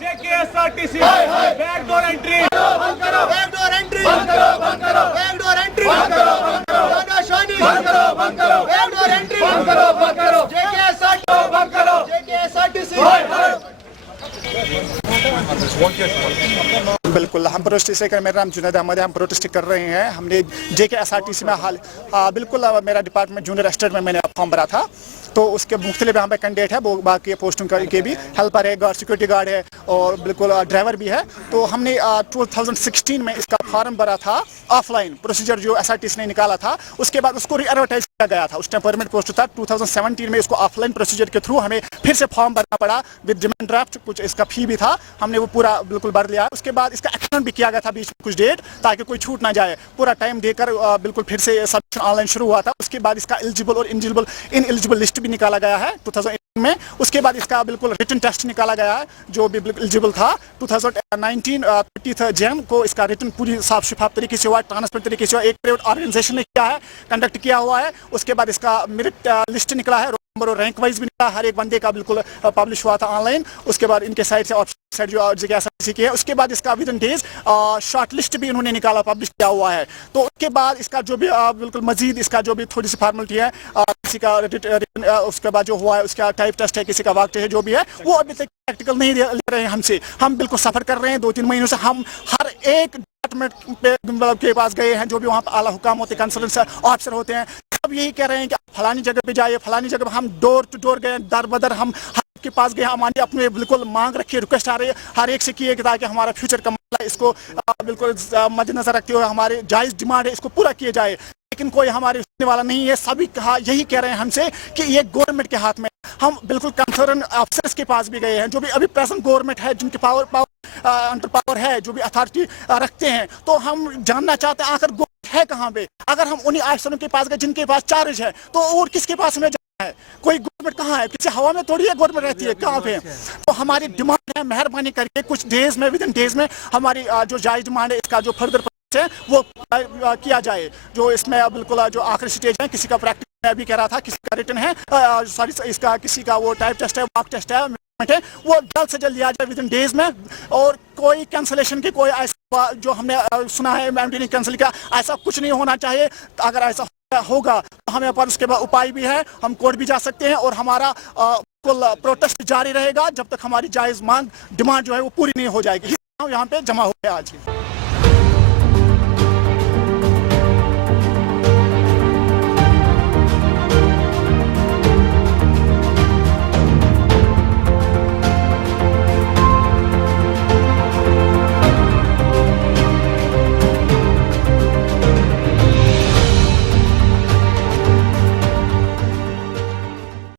JKSRTC backdoor entry बिल्कुल हम protest से कर, मेरा नाम जुनैद अहमद है। हम प्रोटेस्ट कर रहे हैं। हमने JKSRTC में बिल्कुल मेरा डिपार्टमेंट जूनियर असिस्टेंट में मैंने फॉर्म भरा था, तो उसके मुख्तलिफ यहाँ पे कैंडिडेट है, वो बाकी पोस्टिंग के भी हेल्पर है, गार्ड सिक्योरिटी गार्ड है और बिल्कुल ड्राइवर भी है। तो हमने 2016 में इसका फॉर्म भरा था ऑफलाइन प्रोसीजर जो SRTC ने निकाला था, उसके बाद उसको री एडवर्टाइज किया गया था। उस टाइम परमानेंट पोस्ट था। 2017 में इसको ऑफलाइन प्रोसीजर के थ्रू हमें फिर से फॉर्म भरना पड़ा विद डिमांड ड्राफ्ट, कुछ इसका फी भी था, हमने वो पूरा बिल्कुल भर लिया। उसके बाद इसका एक्शन भी किया गया था बीच में कुछ डेट, ताकि कोई छूट ना जाए। पूरा टाइम देकर बिल्कुल फिर से सबमिशन ऑनलाइन शुरू हुआ था। उसके बाद इसका एलिजिबल और इनएलिजिबल लिस्ट भी निकाला गया है 2018 में। उसके बाद इसका बिल्कुल रिटन टेस्ट निकाला गया है जो भी एलिजिबल था। 2019 30 जैन को इसका रिटन पूरी साफ शफाफ तरीके से हुआ, ट्रांसपेरेंट तरीके से हुआ, एक प्राइवेट ऑर्गेनाइजेशन ने किया है, कंडक्ट किया हुआ है। उसके बाद इसका मेरिट लिस्ट निकला है, नंबर और रैंक वाइज भी निकला, हर एक बंदे का बिल्कुल पब्लिश हुआ था ऑनलाइन। उसके बाद इनके साइड से साइड जो JKSRTC की है, उसके बाद इसका with in days short list भी इन्होंने निकाला, पब्लिश किया हुआ है। तो उसके बाद इसका जो भी बिल्कुल मजीद इसका जो भी थोड़ी सी फॉर्मेलिटी है, किसी का उसके बाद जो हुआ है उसका टाइप टेस्ट है, किसी का वाक टेस्ट है, जो भी है वो अभी तक प्रैक्टिकल नहीं ले रहे हैं हमसे। हम बिल्कुल सफर कर रहे हैं 2-3 महीनों से। हम हर एक डिपार्टमेंट के पास गए हैं, जो भी वहाँ पर आला हुकाम होते हैं, कंसल्टेंट ऑफिसर होते हैं, सब यही कह रहे हैं कि फलानी जगह पे जाइए, फलानी जगह। हम डोर टू डोर गए, दर बदर हम के पास गए, हमारी अपने बिल्कुल मांग रखी, रिक्वेस्ट आ रही है हर एक से की है कि ताकि हमारा फ्यूचर का मसला इसको बिल्कुल मद्देनजर रखते हुए हमारे जायज़ डिमांड है इसको पूरा किया जाए। लेकिन कोई हमारे सुनने वाला नहीं है। सभी कहा यही कह रहे हैं हमसे कि ये गवर्नमेंट के हाथ में। हम बिल्कुल कंसर्न ऑफिसर्स के पास भी गए हैं, जो भी अभी प्रेजेंट गवर्नमेंट है, जिनके अंडर पावर है, जो भी अथॉरिटी रखते हैं। तो हम जानना चाहते हैं आखिर गवर्नमेंट है कहाँ पे। अगर हम उन्हीं अफसरों के पास गए जिनके पास चार्ज है, तो और किसके पास हमें जाना है? कोई गवर्नमेंट कहाँ है? किसी हवा में थोड़ी है गवर्नमेंट रहती है, कहाँ पे? तो हमारी डिमांड है, मेहरबानी करके कुछ डेज में, विद इन डेज में हमारी जो जायज डिमांड है इसका जो फर्दर है वो किया जाए। जो इसमें बिल्कुल जो आखिरी स्टेज है, किसी का प्रैक्टिस मैं अभी कह रहा था, किसी का रिटन है, सॉरी इसका किसी का वो टाइप टेस्ट है, वाक टेस्ट है, वो जल्द से जल्द लिया जाए विद इन डेज में। और कोई कैंसलेशन की कोई ऐसा जो हमने सुना है MD ने कैंसिल किया, ऐसा कुछ नहीं होना चाहिए। अगर ऐसा होगा तो हमें पर उसके बाद उपाय भी है, हम कोर्ट भी जा सकते हैं और हमारा प्रोटेस्ट जारी रहेगा जब तक हमारी जायज़ मांग डिमांड जो है वो पूरी नहीं हो जाएगी। यहाँ पे जमा हो गया आज।